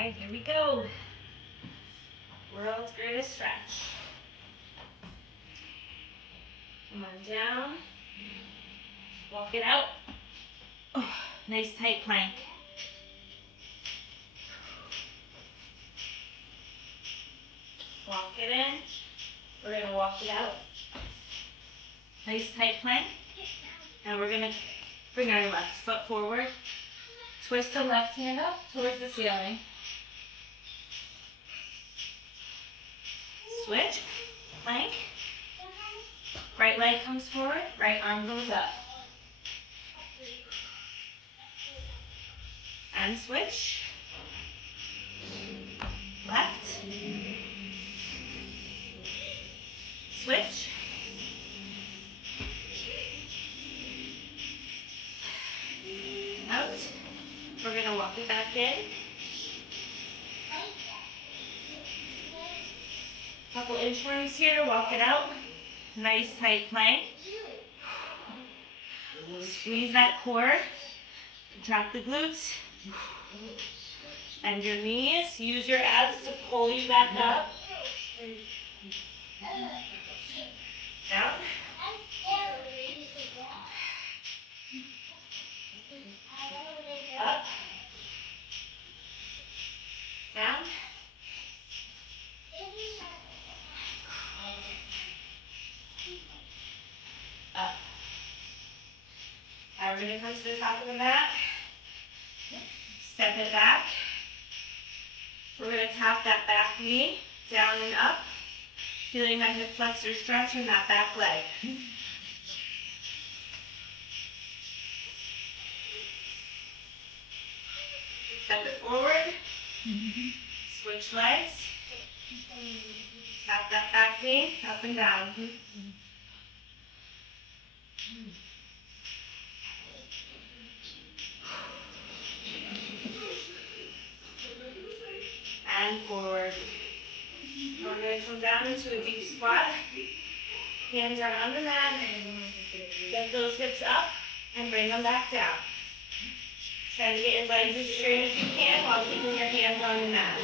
Alright, here we go. World's greatest stretch. Come on down. Walk it out. Oh, nice tight plank. Walk it in. We're going to walk it out. Nice tight plank. And we're going to bring our left foot forward. Twist the left hand up towards the ceiling. Switch. Plank. Right leg comes forward. Right arm goes up. And switch. Left. Switch. Out. We're going to walk it back in. Couple inchworms here. Walk it out. Nice tight plank. Squeeze that core. Contract the glutes. Bend your knees. Use your abs to pull you back up. Down. Up. Down. Up. Now we're going to come to the top of the mat. Step it back. We're going to tap that back knee down and up. Feeling that hip flexor stretch in that back leg. Step it forward. Switch legs. Tap that back knee up and down. And forward. We're going to come down into a deep squat. Hands are on the mat. Get those hips up and bring them back down. Try to get your legs as straight as you can while keeping your hands on the mat.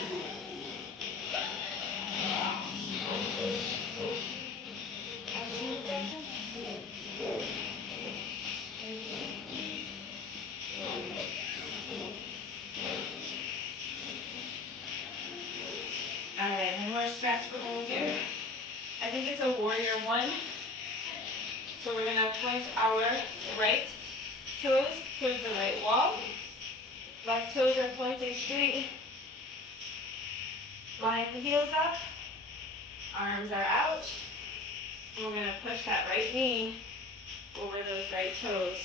Alright, one more stretch we're going to do. I think it's a warrior one. So we're going to point our right toes towards the right wall. Left toes are pointing straight. Line the heels up. Arms are out. And we're going to push that right knee over those right toes.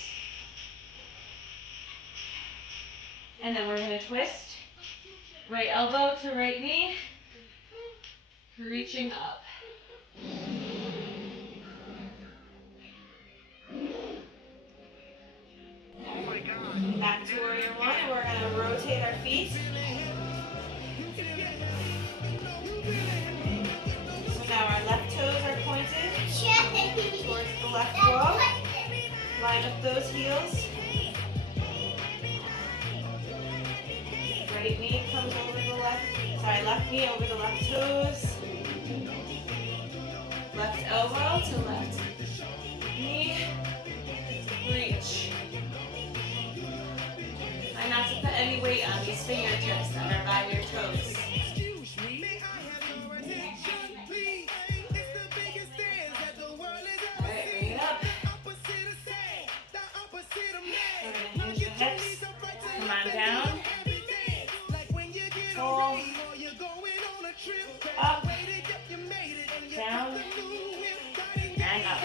And then we're going to twist. Right elbow to right knee. Reaching up. Back to warrior one, and we're going to rotate our feet. So now our left toes are pointed towards the left wall. Line up those heels. Right knee comes over the left knee over the left toes. Left elbow to left knee. Reach. Try not to put any weight on these fingertips that are by your toes. Alright, bring it up. We're going to hinge the hips. Come on down. Pull. Up. Down. And up.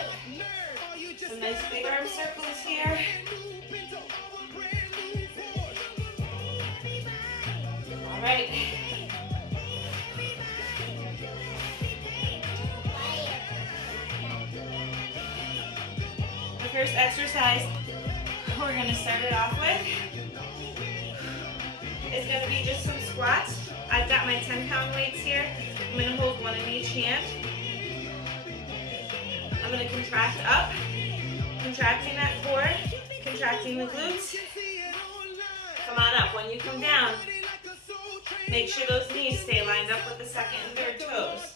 Some nice big arm circles here. Alright. The first exercise we're going to start it off with is going to be just some squats. I've got my 10-pound weights here. I'm going to hold one in each hand. I'm going to contract up, contracting that core, contracting the glutes. Come on up. When you come down, Make sure those knees stay lined up with the second and third toes.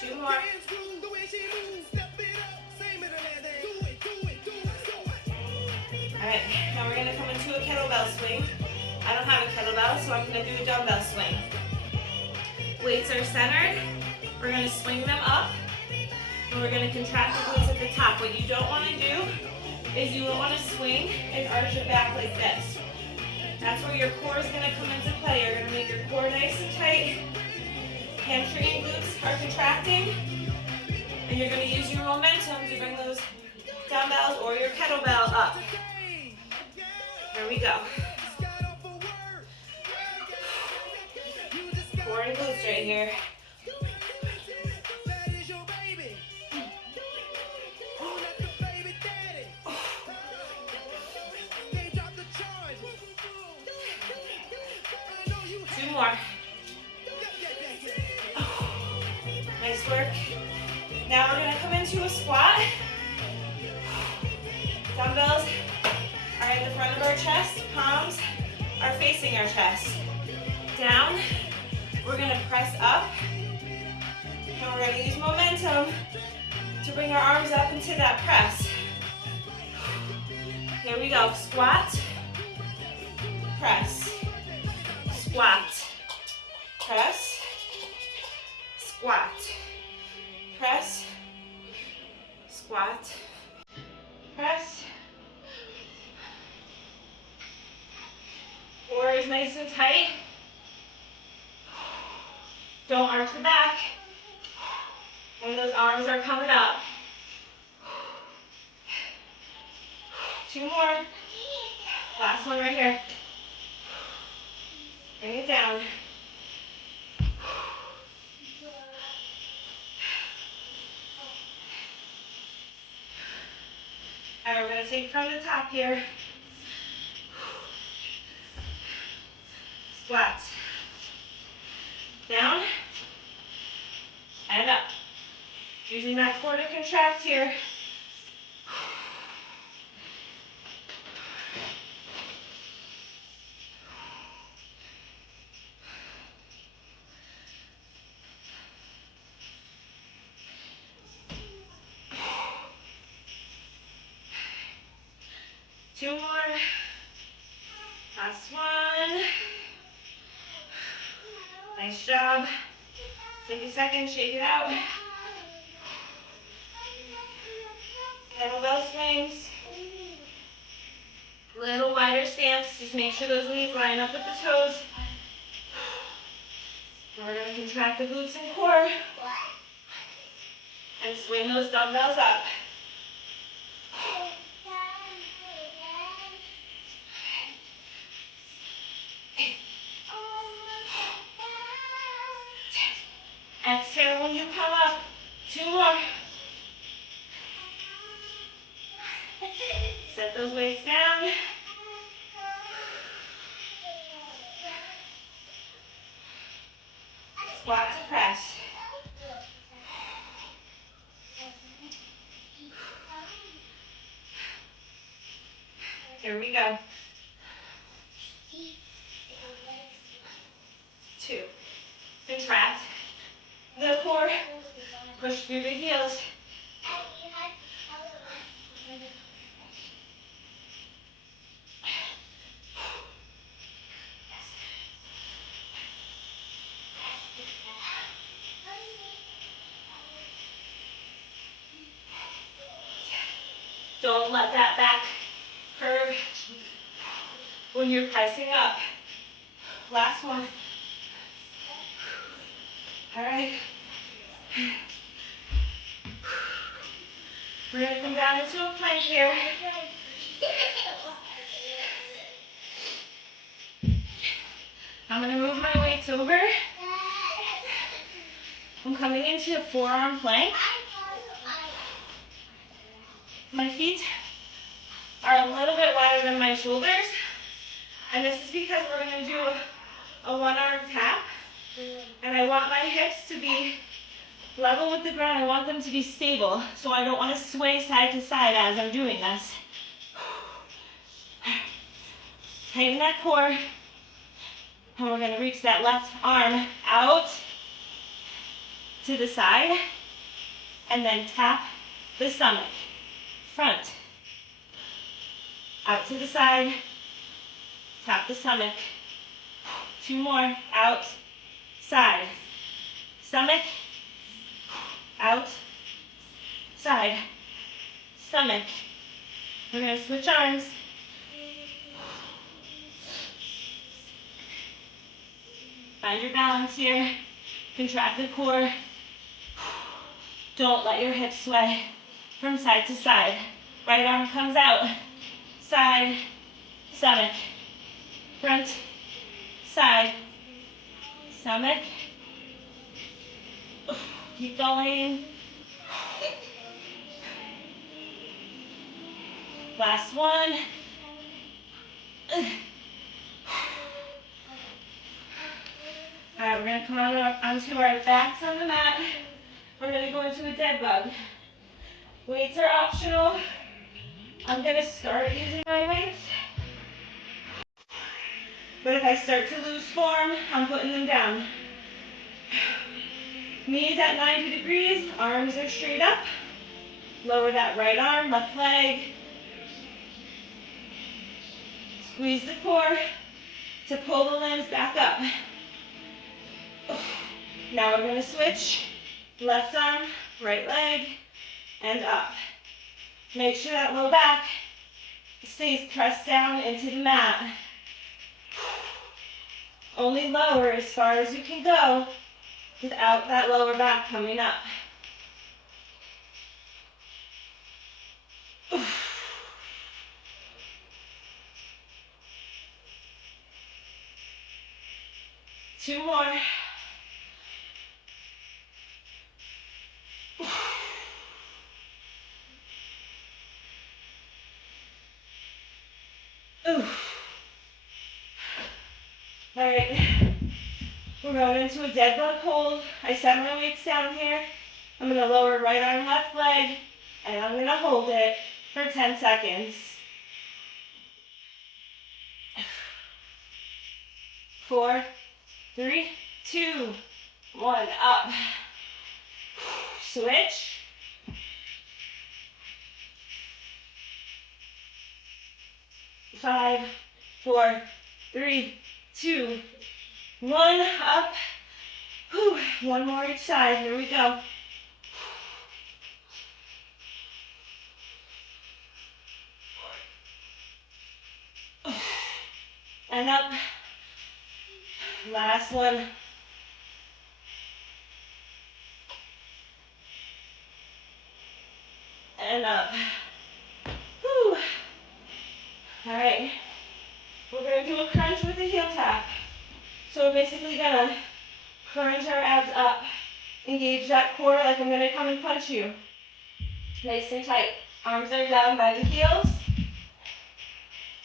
Two more. Alright, now we're going to come into a kettlebell swing. I don't have a kettlebell, so I'm going to do a dumbbell swing. Weights are centered. We're going to swing them up, and we're going to contract the glutes at the top. What you don't want to do is you don't want to swing and arch your back like this. That's where your core is going to come into play. You're going to make your core nice and tight. Hamstring and glutes are contracting, and you're going to use your momentum to bring those dumbbells or your kettlebell up. Here we go. Core and glutes right here. Two more. Nice work. Now we're going to come into a squat. Dumbbells are at the front of our chest. Palms are facing our chest. Down. We're going to press up. And we're going to use momentum to bring our arms up into that press. Here we go. Squat. Press. Squat. Press. Squat. Press. Squat. Press. Core is nice and tight. Don't arch the back when those arms are coming up. Two more. Last one right here. Bring it down. All right, we're going to take from the top here. Squats. Down. And up. Using that core to contract here. Two more. Last one. Nice job. Take a second, shake it out. Kettlebell swings. Little wider stance. Just make sure those knees line up with the toes. We're going to contract the glutes and core. And swing those dumbbells up. Exhale when you come up. Two more. Set those weights down. Squat to press. Here we go. Two. Contract the core. Push through the heels. Don't let that back curve when you're pressing up. Last one. All right. We're going to come down into a plank here. I'm going to move my weights over. I'm coming into a forearm plank. My feet are a little bit wider than my shoulders. And this is because we're going to do a one-arm tap. And I want my hips to be level with the ground. I want them to be stable, so I don't want to sway side to side as I'm doing this. Tighten that core, and we're going to reach that left arm out to the side, and then tap the stomach. Front, out to the side, tap the stomach. 2 more, out, side, stomach, out, side, stomach. We're going to switch arms. Find your balance here. Contract the core. Don't let your hips sway from side to side. Right arm comes out. Side, stomach. Front, side, stomach. Keep going. Last one. All right, we're going to come on onto our backs on the mat. We're going to go into a dead bug. Weights are optional. I'm going to start using my weights. But if I start to lose form, I'm putting them down. Knees at 90 degrees, arms are straight up. Lower that right arm, left leg. Squeeze the core to pull the limbs back up. Now we're going to switch. Left arm, right leg, and up. Make sure that low back stays pressed down into the mat. Only lower as far as you can go without that lower back coming up. Two more. All right, we're going into a dead bug hold. I set my weights down here. I'm going to lower right arm, left leg, and I'm going to hold it for 10 seconds. 4, 3, 2, 1, up. Switch. Five, 4, 3, 2, 1, up. Whew. One more each side. Here we go. And up. Last one. And up. Whew. All right. We're going to do a crunch with a heel tap. So we're basically going to crunch our abs up. Engage that core like I'm going to come and punch you. Nice and tight. Arms are down by the heels.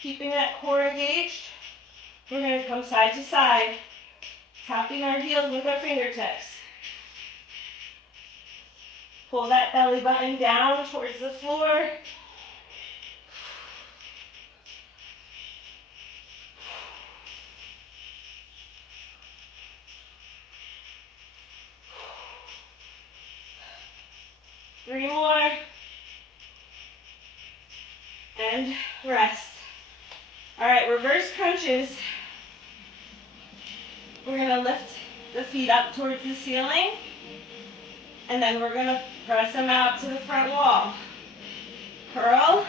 Keeping that core engaged. We're going to come side to side. Tapping our heels with our fingertips. Pull that belly button down towards the floor. Three more. And rest. All right, reverse crunches. We're going to lift the feet up towards the ceiling. And then we're going to press them out to the front wall. Curl.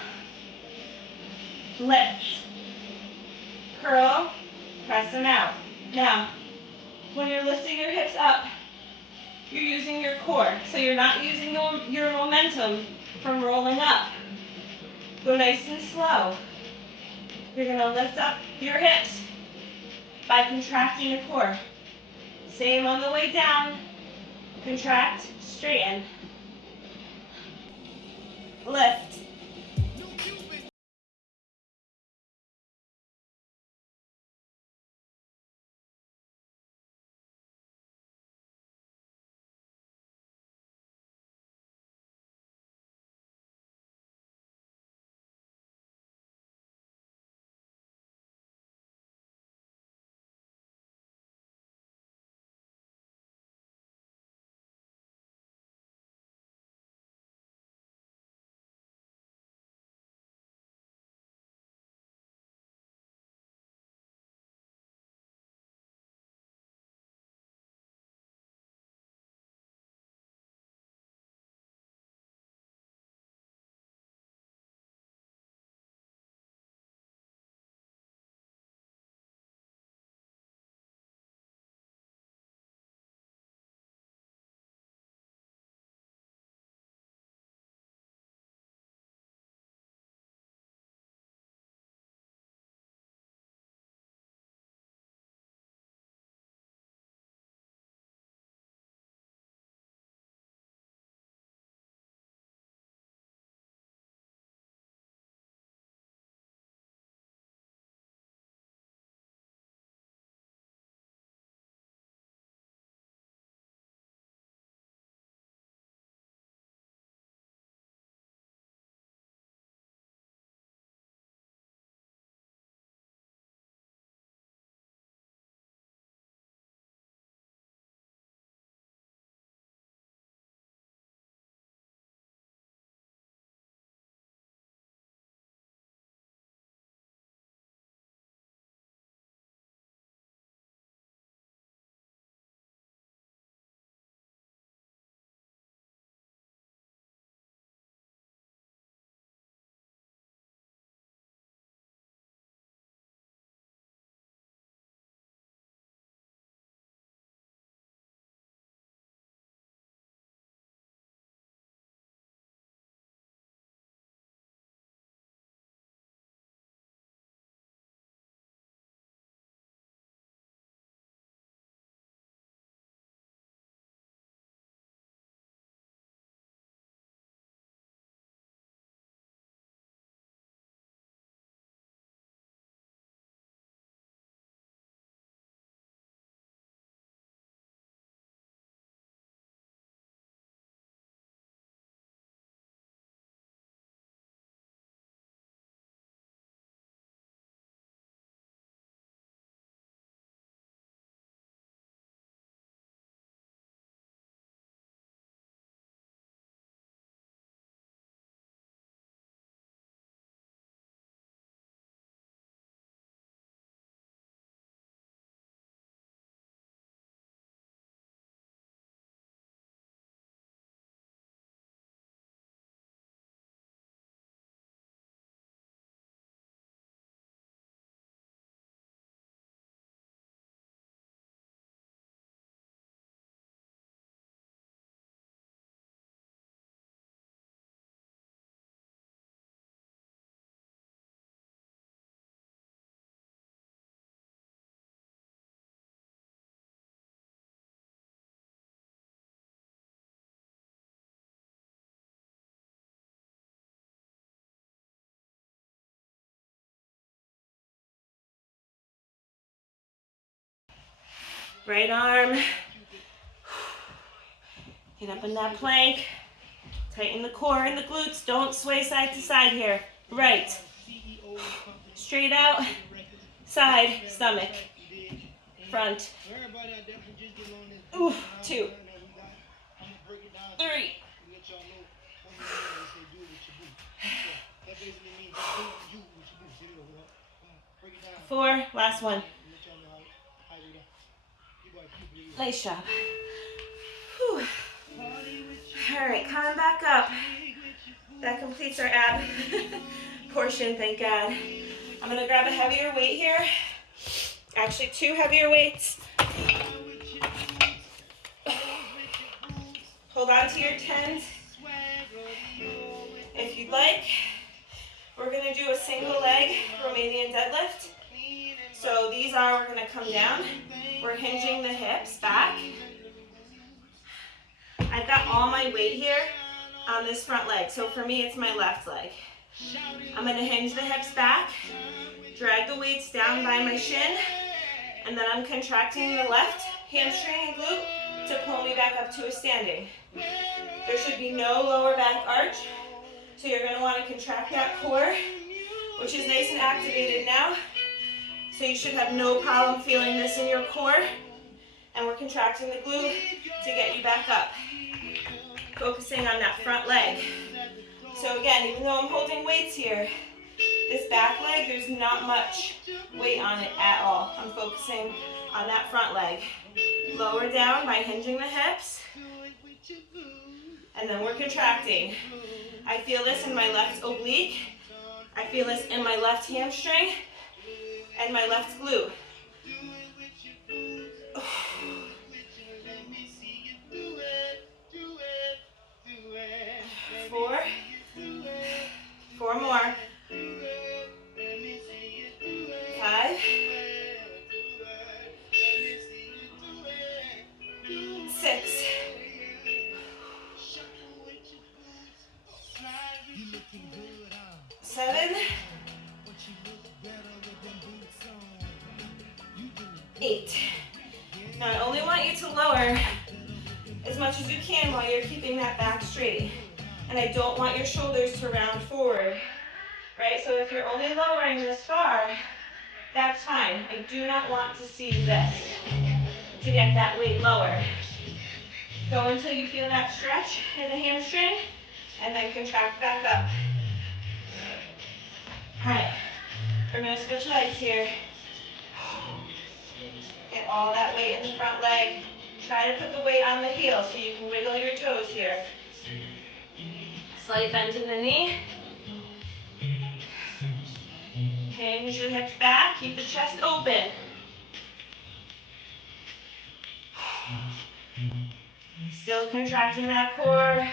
Lift. Curl. Press them out. Now, when you're lifting your hips up, you're using your core. So you're not using your momentum from rolling up. Go nice and slow. You're going to lift up your hips by contracting the core. Same on the way down. Contract, straighten. Lift. Right arm. Get up in that plank. Tighten the core and the glutes. Don't sway side to side here. Right. Straight out. Side. Stomach. Front. Ooh. 2. 3. 4. Last one. Nice job. Whew. All right, coming back up. That completes our ab portion, thank God. I'm gonna grab a heavier weight here. Actually, 2 heavier weights. Hold on to your 10s if you'd like. We're gonna do a single leg Romanian deadlift. So these are, we're gonna come down. We're hinging the hips back. I've got all my weight here on this front leg. So for me, it's my left leg. I'm gonna hinge the hips back, drag the weights down by my shin, and then I'm contracting the left hamstring and glute to pull me back up to a standing. There should be no lower back arch, so you're going to want to contract that core, which is nice and activated now. So you should have no problem feeling this in your core, and we're contracting the glute to get you back up. Focusing on that front leg. So again, even though I'm holding weights here, this back leg, there's not much weight on it at all. I'm focusing on that front leg. Lower down by hinging the hips. And then we're contracting. I feel this in my left oblique. I feel this in my left hamstring and my left glute. 4. 4 more. 5. 6. 7. 8. Now I only want you to lower as much as you can while you're keeping that back straight. And I don't want your shoulders to round forward, right? So if you're only lowering this far, that's fine. I do not want to see this to get that weight lower. Go until you feel that stretch in the hamstring, and then contract back up. All right, we're gonna switch legs here. Get all that weight in the front leg. Try to put the weight on the heel so you can wiggle your toes here. Slight bend in the knee. Hinge the hips back, keep the chest open. Still contracting that core.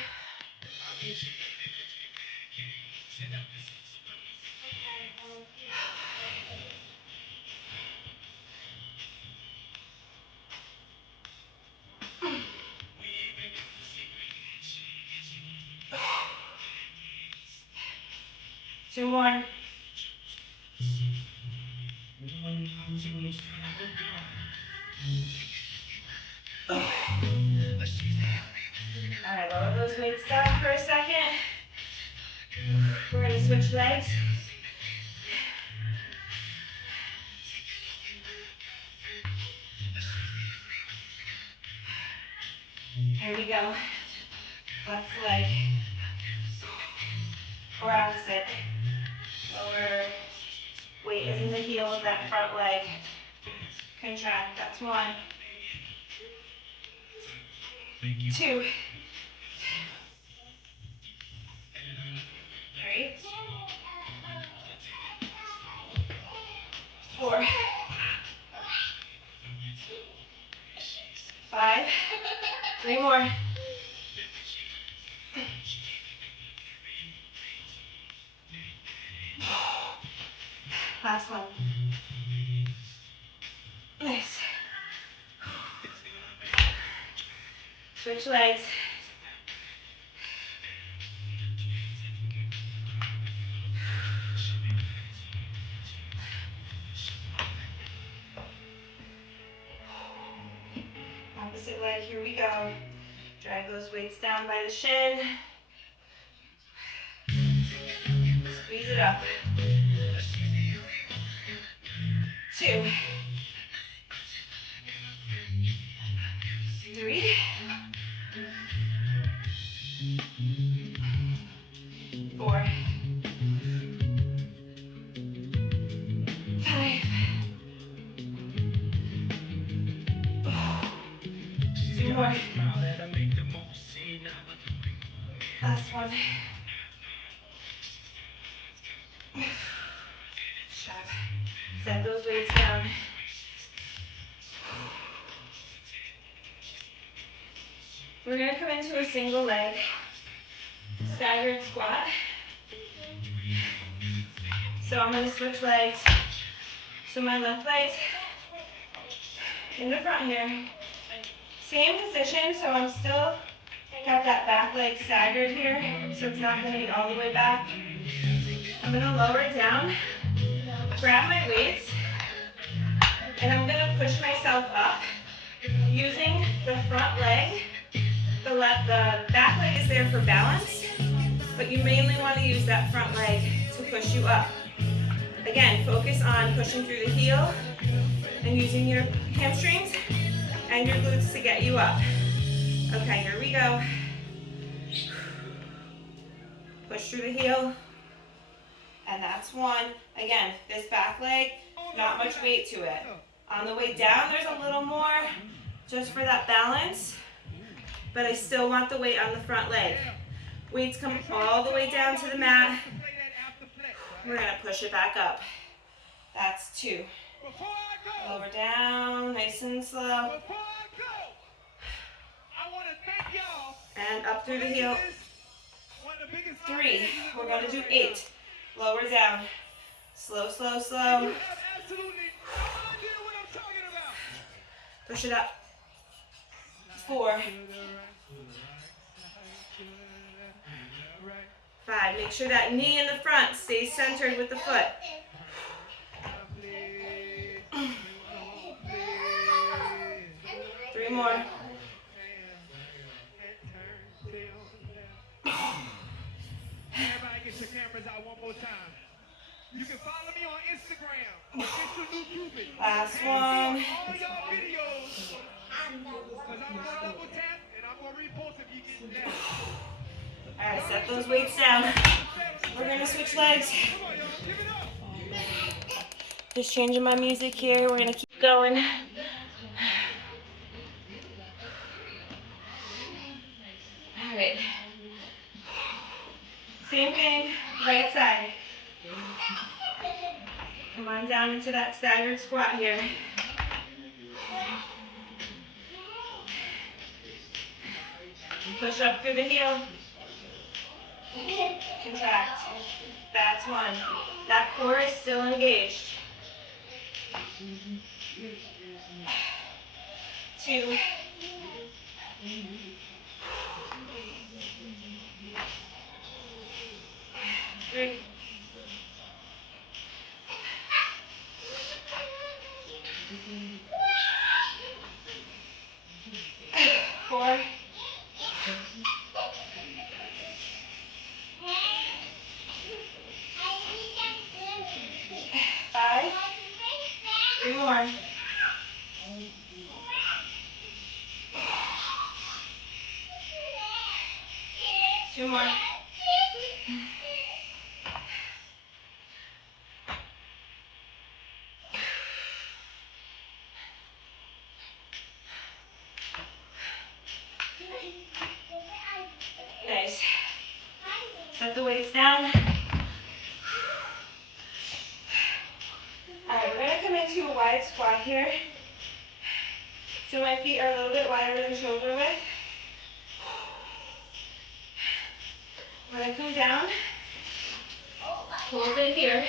Two more. All right, lower those weights down for a second. We're going to switch legs. Here we go. Left leg. Or opposite. Lower weight is in the heel of that front leg. Contract. That's 1. 2. 3. 4. 5. 3 more. Last one. Nice. Switch legs. Drag those weights down by the shin. Squeeze it up. 2, 3, 4, 5. 2 more. Last one. Sharp. Set those weights down. We're going to come into a single leg staggered squat. So I'm going to switch legs. So my left leg's in the front here. Same position, so I'm still got that back leg staggered here, so it's not going to be all the way back. I'm going to lower it down, grab my weights, and I'm going to push myself up using the front leg. The back leg is there for balance, but you mainly want to use that front leg to push you up. Again, focus on pushing through the heel and using your hamstrings and your glutes to get you up. Okay, here we go. Push through the heel. And that's 1. Again, this back leg, not much weight to it. On the way down, there's a little more just for that balance, but I still want the weight on the front leg. Weights come all the way down to the mat. We're going to push it back up. That's 2. Lower down, nice and slow. And up through the heel. 3. We're going to do 8. Lower down. Slow, slow, slow. Push it up. 4. 5. Make sure that knee in the front stays centered with the foot. 3 more. Everybody get your cameras out one more time. You can follow me on Instagram. Official New Cupid. Last one. All y'all videos. Because I'm going to double tap and I'm going to repost if you get that. All right, set those weights down. We're going to switch legs. Come on, y'all. Give it up. Just changing my music here. We're going to keep going. All right. Same thing, right side. Come on down into that staggered squat here. Push up through the heel. Contract. That's 1. That core is still engaged. 2. 3. 4. 5. 3 more. 2 more. Nice. Set the weights down. All right, we're going to come into a wide squat here. So my feet are a little bit wider than shoulder width. When I come down, hold it here.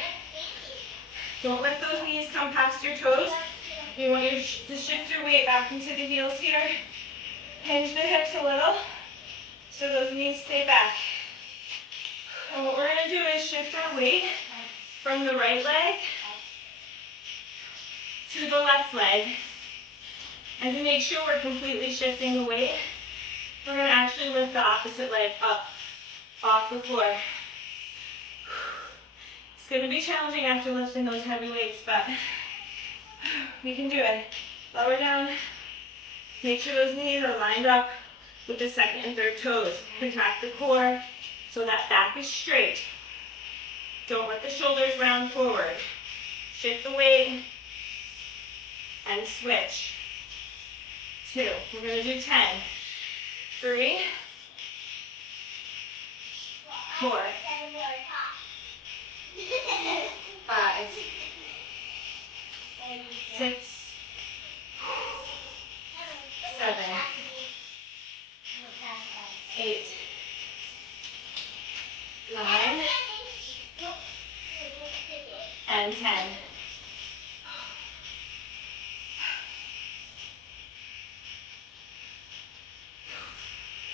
Don't let those knees come past your toes. You want to shift your weight back into the heels here. Hinge the hips a little so those knees stay back. And what we're going to do is shift our weight from the right leg to the left leg. And to make sure we're completely shifting the weight, we're going to opposite leg up off the floor. It's going to be challenging after lifting those heavy weights, but we can do it. Lower down. Make sure those knees are lined up with the second and third toes. Contract the core so that back is straight. Don't let the shoulders round forward. Shift the weight and switch. 2. We're going to do 10. 3, 4, 5, 6, 7, 8, 9, and 10.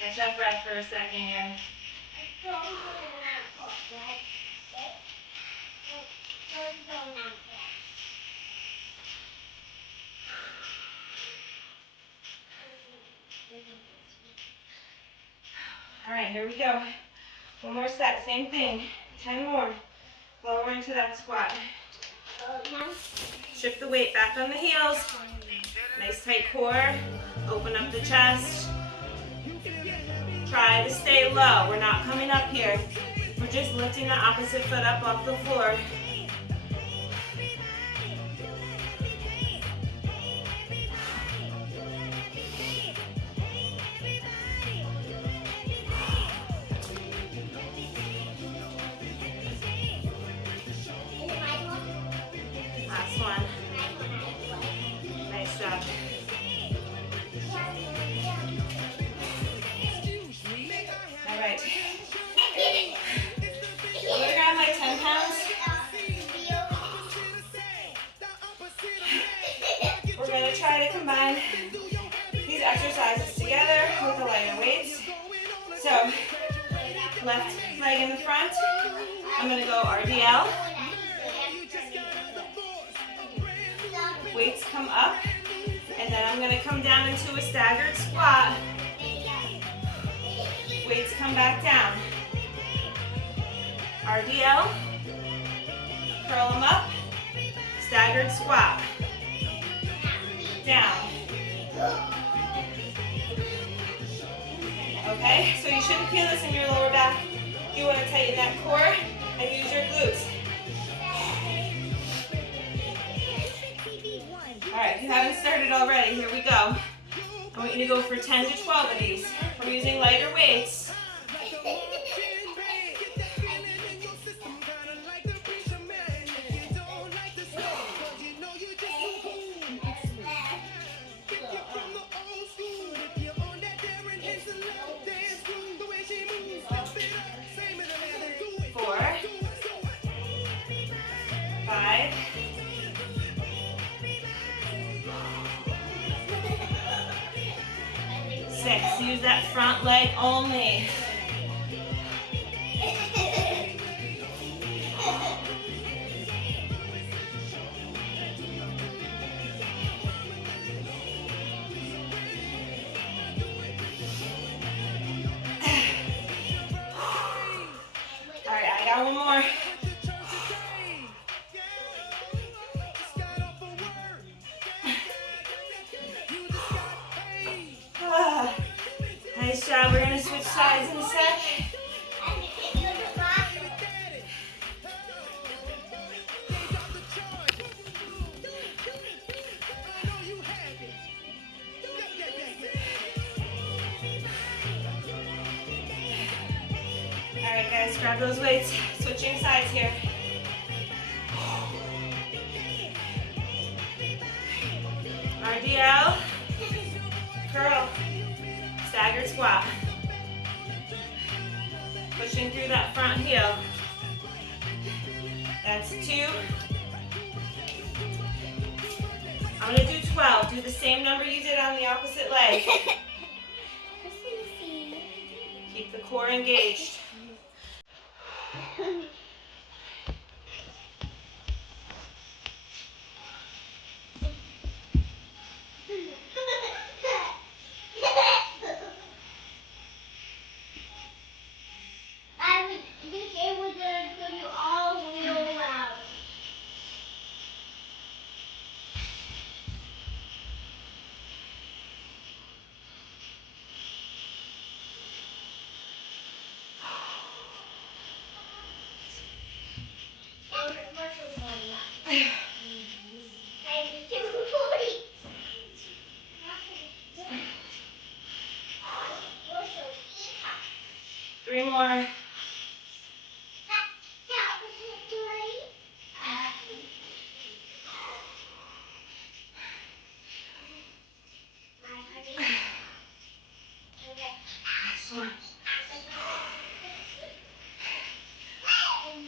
Catch that breath for a second here. All right, here we go. One more set, same thing. 10 more. Lower into that squat. Shift the weight back on the heels. Nice tight core. Open up the chest. Try to stay low. We're not coming up here. We're just lifting the opposite foot up off the floor. Last one. Nice job. All right. We're gonna grab like 10 pounds. We're gonna try to combine these exercises together with the lighter weights. So, left leg in the front. I'm gonna go RDL. Weights come up, and then I'm going to come down into a staggered squat. Weights come back down. RDL, curl them up, staggered squat, down. Okay, so you shouldn't feel this in your lower back. You want to tighten that core and use your glutes. All right, if you haven't started already, here we go. I want you to go for 10 to 12 of these. We're using lighter weights. Use that front leg only. All right, I got one more. Nice job. We're going to switch sides in a sec. All right, guys, grab those weights. Switching sides here. RDL, curl. Staggered squat. Pushing through that front heel. That's 2. I'm going to do 12. Do the same number you did on the opposite leg. Keep the core engaged. 3 more.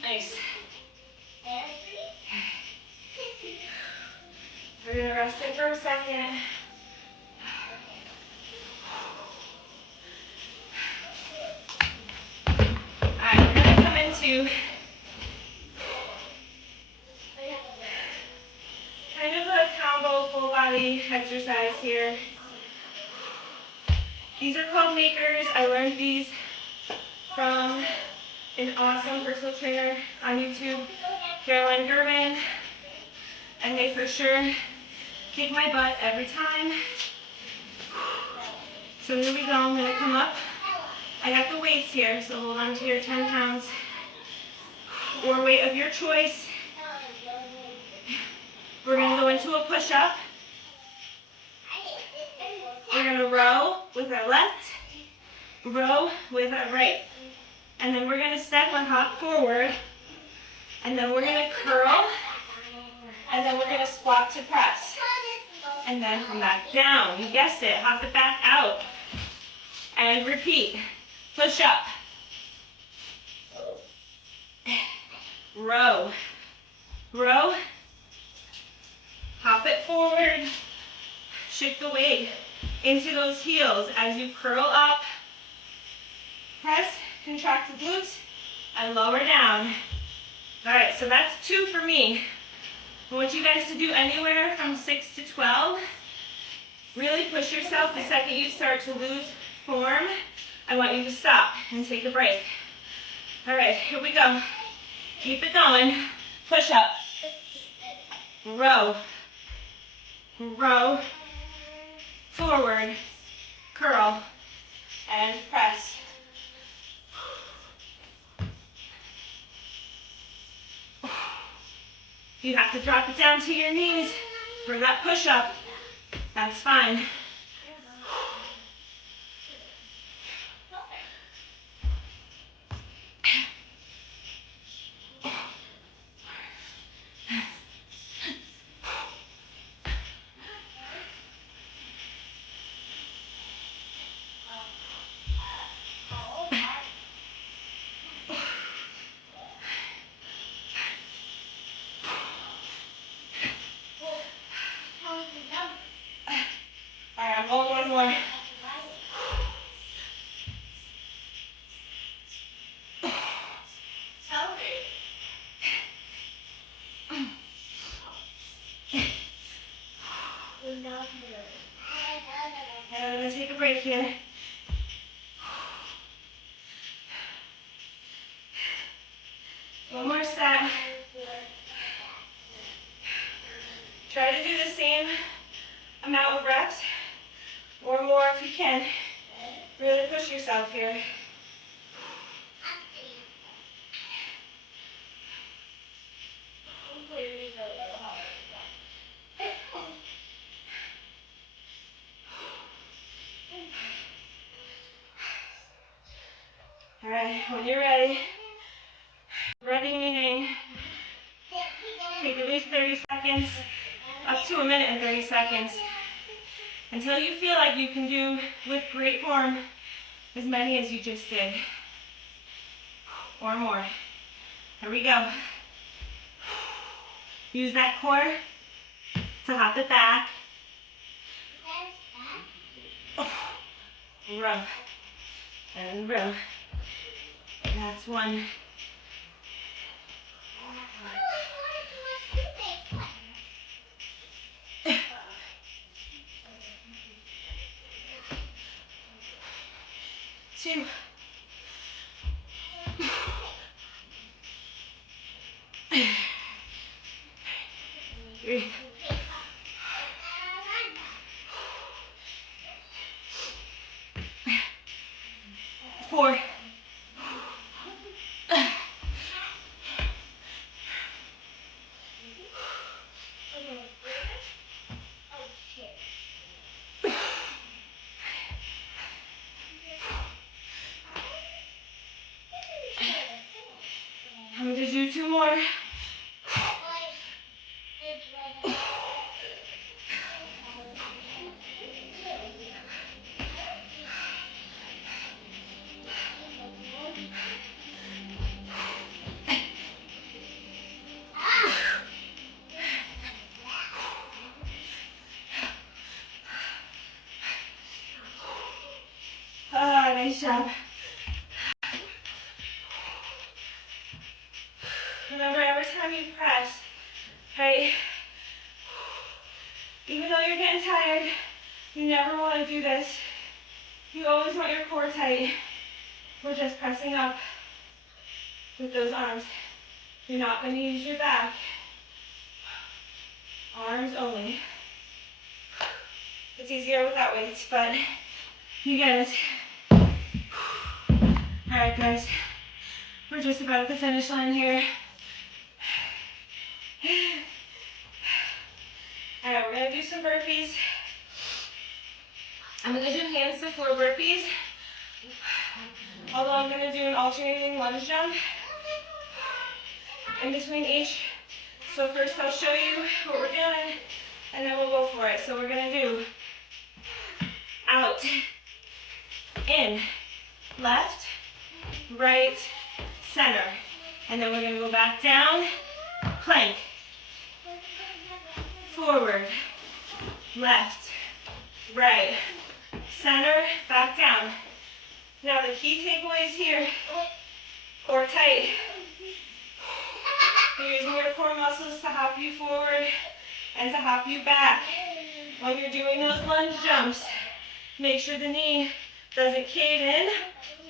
Nice. We're gonna rest it for a second. Alright, we're gonna come into kind of a combo full body exercise here. These are called makers. I learned these from an awesome personal trainer on YouTube, Caroline Gervin, and they for sure kick my butt every time. So here we go, I'm gonna come up. I got the weights here, so hold on to your 10 pounds or weight of your choice. We're gonna go into a push-up. We're gonna row with our left, row with our right. And then we're gonna step and hop forward. And then we're gonna curl. And then we're gonna squat to press. And then come back down. You guessed it, hop it back out. And repeat. Push up. Row. Row. Hop it forward. Shift the weight into those heels as you curl up. Press, contract the glutes, and lower down. All right, so that's 2 for me. I want you guys to do anywhere from 6 to 12. Really push yourself. The second you start to lose form, I want you to stop and take a break. All right, here we go. Keep it going. Push up. Row. Row. Forward. Curl. And press. If you have to drop it down to your knees for that push-up, that's fine. All right, I'm going one more. And I'm going to take a break here. One more set. Try to do the same amount of reps or more if you can. Really push yourself here. All right, when you're ready, meaning take at least 30 seconds, up to a minute and 30 seconds, until you feel like you can do with great form as many as you just did, or more. Here we go. Use that core to hop it back. Row. And row. That's 1. 2. 3. 4. more. Ah, nice job. Remember, every time you press, right, even though you're getting tired, you never want to do this. You always want your core tight. We're just pressing up with those arms. You're not going to use your back. Arms only. It's easier without weights, but you get it. Alright guys, we're just about at the finish line here. Alright, we're going to do some burpees. I'm going to do hands to floor burpees. Although I'm going to do an alternating lunge jump in between each. So first I'll show you what we're doing, and then we'll go for it. So we're going to do out, in, left, right, center. And then we're going to go back down, plank, forward, left, right, center, back down. Now the key takeaways here, core tight. You're using your core muscles to hop you forward and to hop you back. When you're doing those lunge jumps, make sure the knee doesn't cave in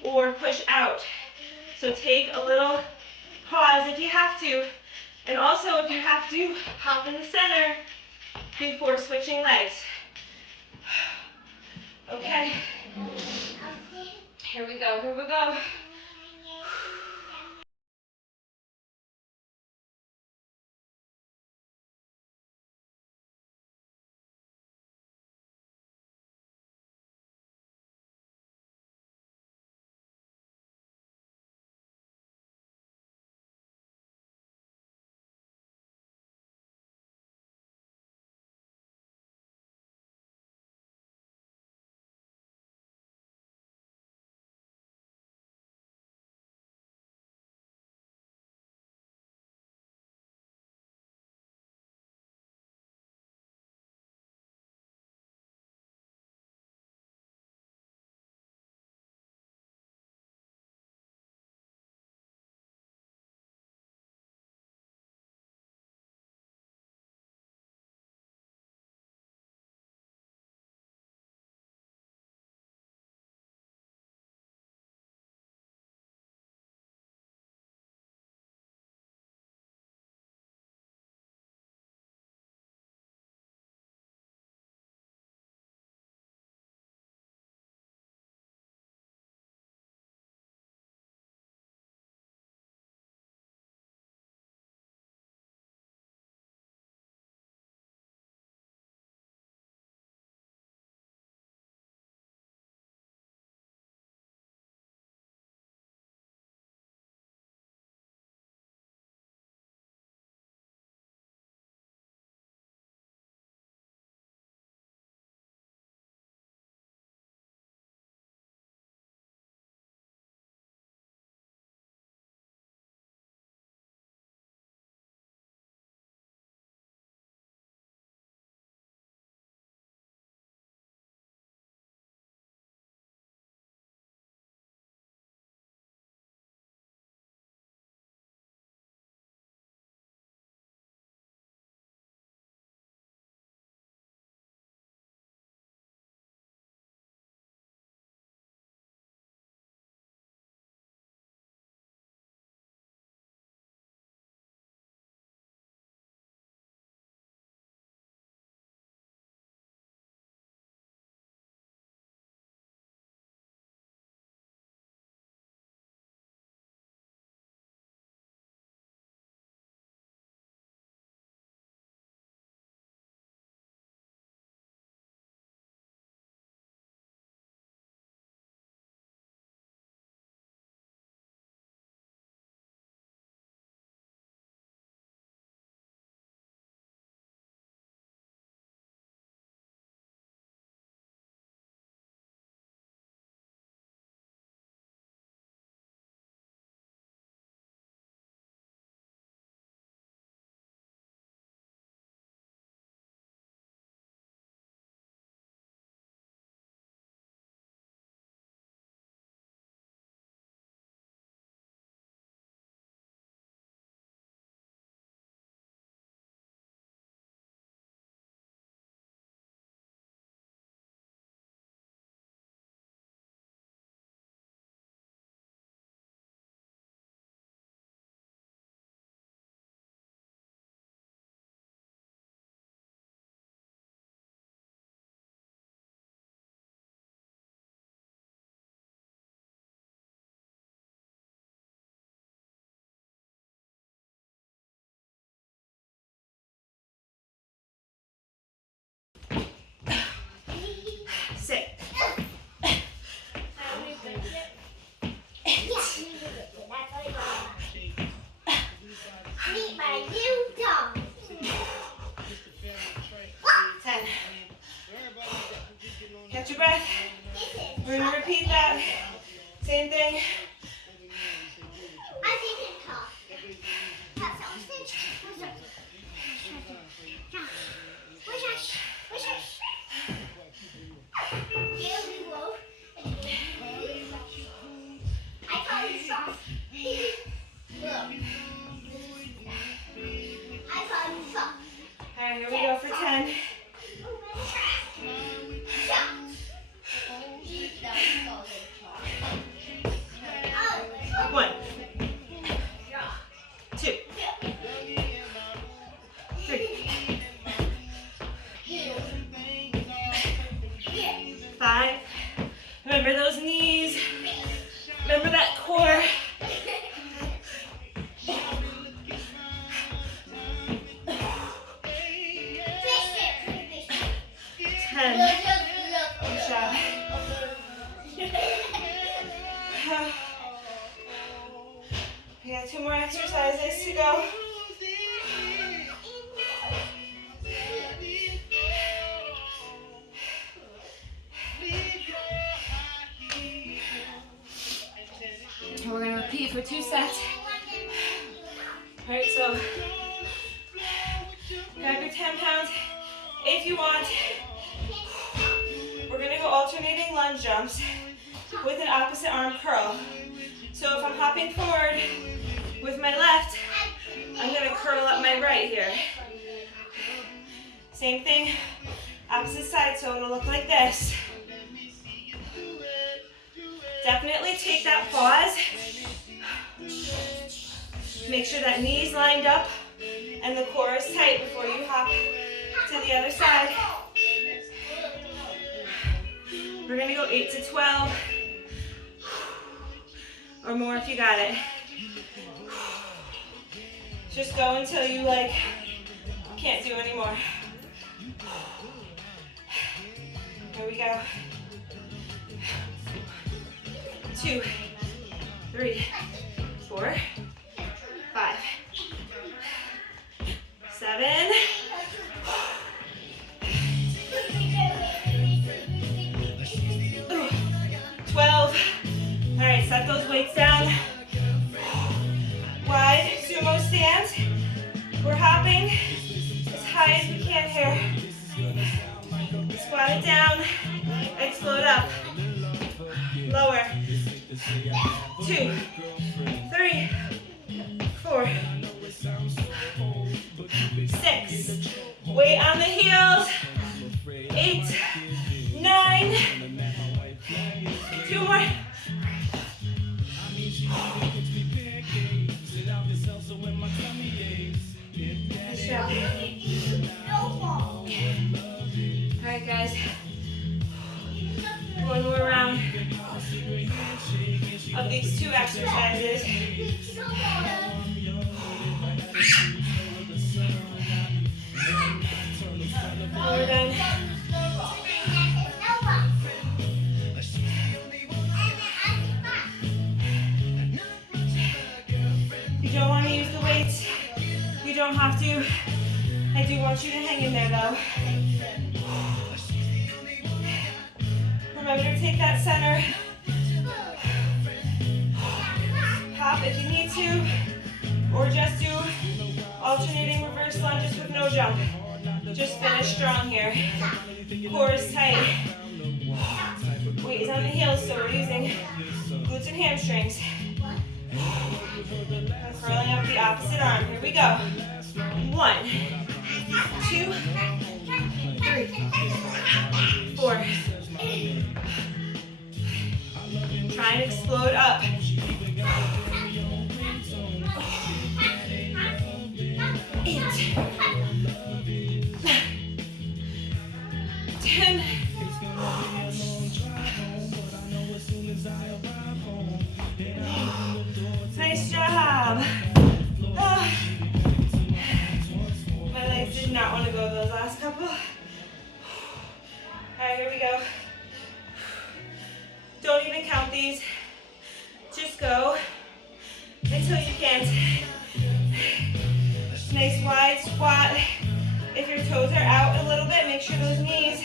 or push out. So take a little pause if you have to. And also if you have to, hop in the center before switching legs. Okay. Here we go, here we go. We're gonna repeat that. Same thing. All right, here we go for 10. 1, 2, 3, 5. Remember those knees. Remember that core. 10. Good job. We got 2 more exercises to go. And we're going to repeat for 2 sets. All right, so grab your 10 pounds if you want. We're going to go alternating lunge jumps with an opposite arm curl. So if I'm hopping forward with my left, I'm going to curl up my right here. Same thing, opposite side, so it'll look like this. Definitely take that pause. Make sure that knee's lined up and the core is tight before you hop to the other side. We're going to go 8 to 12 or more if you got it. Just go until you can't do anymore. Here we go. 2, 3, 4, 5, 7, 12. All right, set those weights down. Wide sumo stance. We're hopping as high as we can here. Squat it down, explode up. Lower. 2, 3, 4, 6. Weight on the heels. 8, 9. 2 more. Nice job. All right, guys. 1 more round of these 2 exercises. We're done. You don't want to use the weights. You don't have to. I do want you to hang in there though. Remember to take that center. Hop if you need to, or just do alternating reverse lunges with no jump. Just finish strong here. Core is tight. Weight is on the heels, so we're using glutes and hamstrings. I'm curling up the opposite arm. Here we go. 1, 2, 3, 4. Try and explode up. 8, 10. Nice job. My legs did not want to go those last couple. All right, here we go. Don't even count these. Just go until you can't. Nice wide squat. If your toes are out a little bit, make sure those knees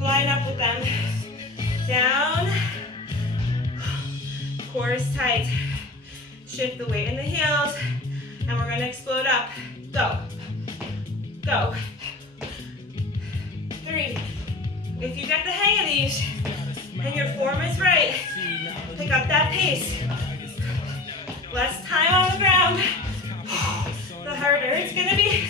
line up with them. Down. Core is tight. Shift the weight in the heels, and we're gonna explode up. Go. Go. 3. If you get the hang of these, and your form is right, pick up that pace. Less time on the ground, the harder it's gonna be.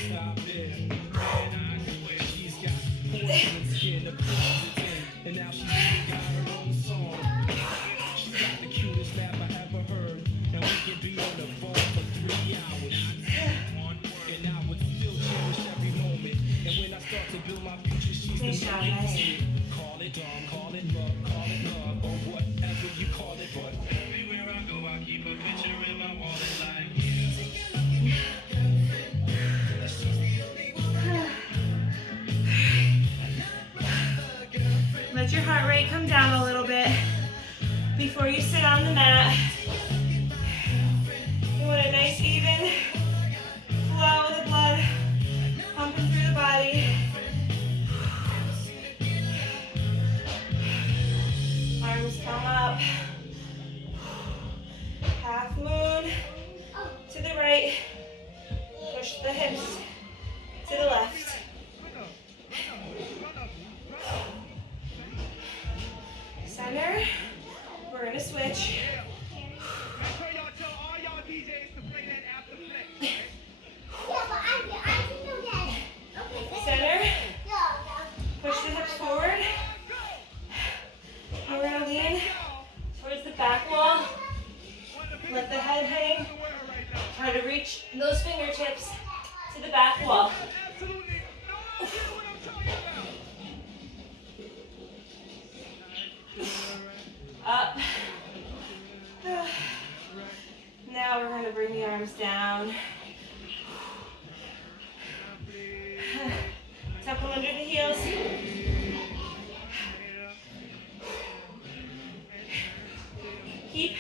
Nice job, guys. Call it love, or whatever you call it, but everywhere I go, I keep a picture in my wallet like Let your heart rate come down a little bit before you sit on the mat. You want a nice even flow of the blood pumping through the body. Arms come up. Half moon to the right. Push the hips to the left. Center. We're going to switch. Center. Push the hips forward. And we're going to lean towards the back wall. Let the head hang. Try to reach those fingertips to the back wall. Up. Now we're going to bring the arms down. Tuck them under the heels. Keep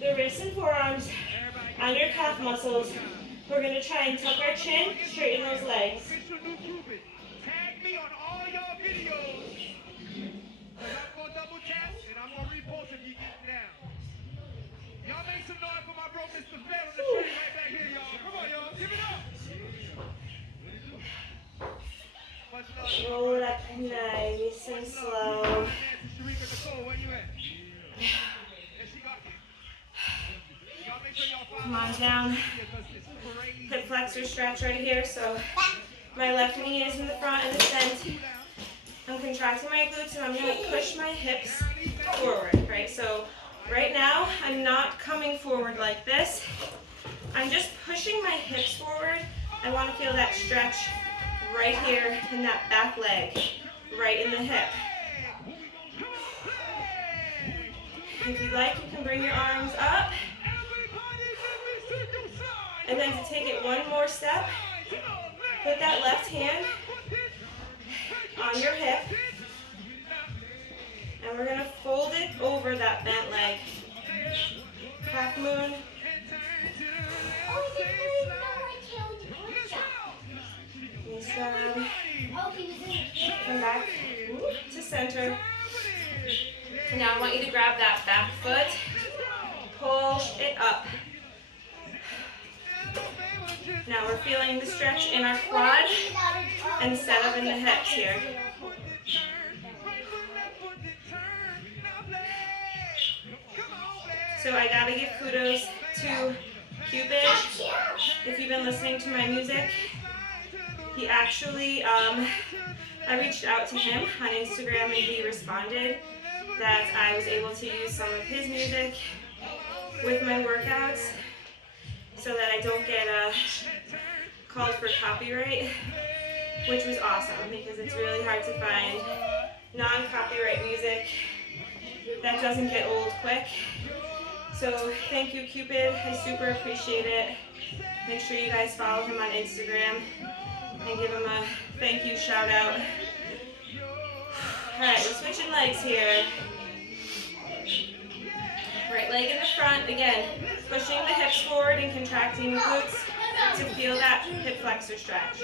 the wrists and forearms on your calf muscles. We're going to try and tuck our chin, straighten those legs. Tag me on all y'all videos. I'm going to double tap and I'm going to repost if you get down. Y'all make some noise for my bro, Mr. Fed on the train right back here, y'all. Come on, y'all. Give it up. Roll it up nice and slow. Come on down. Hip flexor stretch right here. So my left knee is in the front and the center. I'm contracting my glutes and I'm going to push my hips forward, right? So right now I'm not coming forward like this. I'm just pushing my hips forward. I want to feel that stretch right here in that back leg, right in the hip. If you like, you can bring your arms up. And then to take it one more step, put that left hand on your hip. And we're going to fold it over that bent leg. Half moon. Nice job. Come back to center. Now I want you to grab that back foot, pull it up. Now we're feeling the stretch in our quad and set up in the hips here. So I gotta give kudos to Cupid. If you've been listening to my music, he actually, I reached out to him on Instagram and he responded that I was able to use some of his music with my workouts so that I don't get called for copyright, which was awesome because it's really hard to find non-copyright music that doesn't get old quick. So thank you, Cupid. I super appreciate it. Make sure you guys follow him on Instagram and give him a thank you shout out. All right, we're switching legs here. Right leg in the front. Again, pushing the hips forward and contracting the glutes to feel that hip flexor stretch.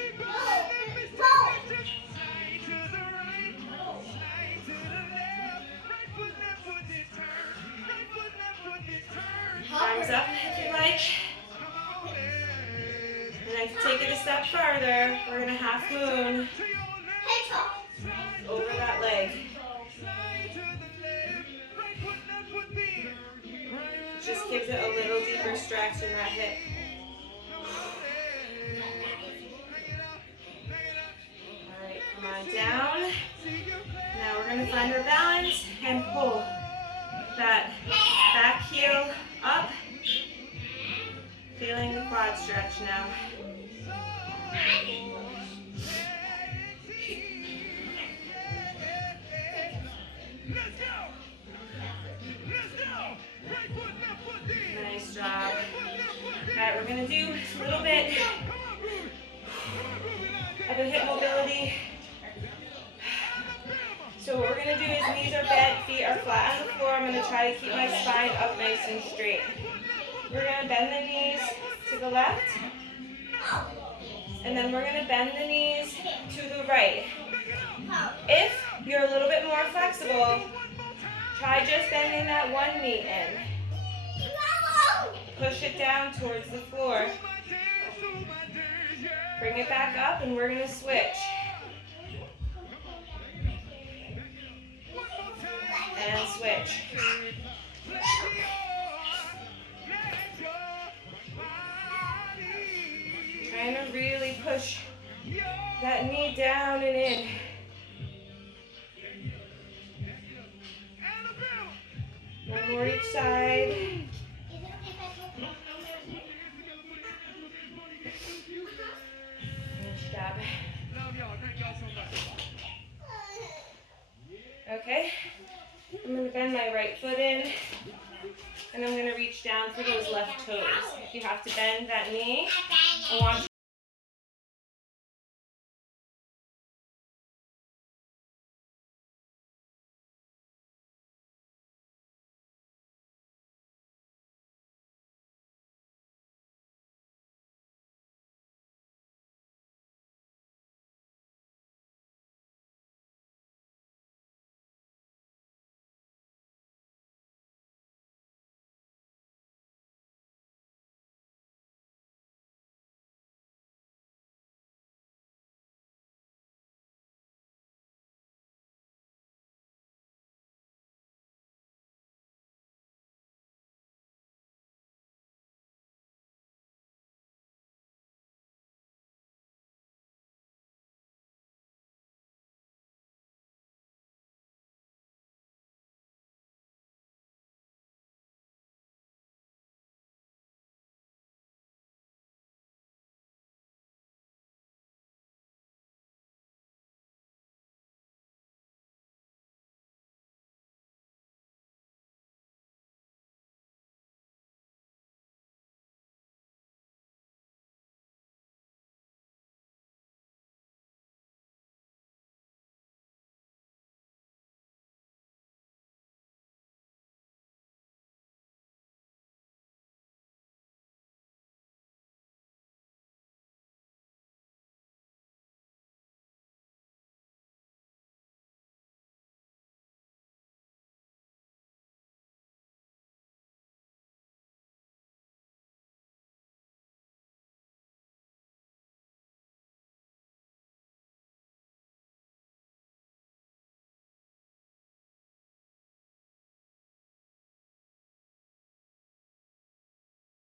together. We're going to half moon over that leg. Just gives it a little deeper stretch in that hip. Alright, come on down. Now we're going to find our balance and pull that back heel up. Feeling the quad stretch now. Nice job. Alright, we're going to do a little bit of a hip mobility. So what we're going to do is knees are bent, feet are flat on the floor. I'm going to try to keep my spine up nice and straight. We're going to bend the knees to the left. And then we're going to bend the knees to the right. If you're a little bit more flexible, try just bending that one knee in. Push it down towards the floor. Bring it back up and we're going to switch. And switch. Trying to really push that knee down and in. One more each side. Nice job. Okay, I'm going to bend my right foot in, and I'm going to reach down for those left toes. If you have to bend that knee, I want you